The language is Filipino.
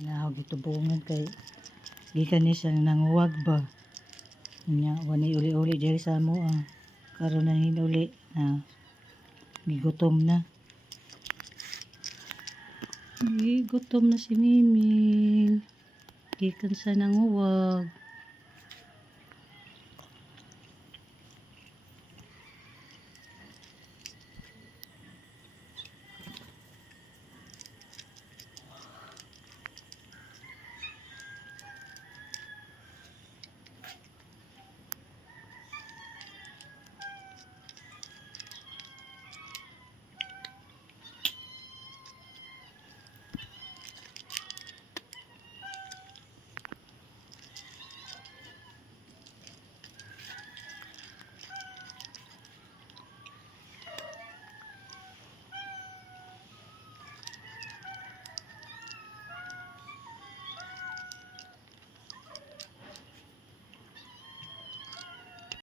Nahog ito bungan kay gikan ni siya nanguwag ba. Nya wani uli-uli diri sa amo karon na hinuli na gigutom na. Gigutom na si Miming. Gikan sa nanguwag.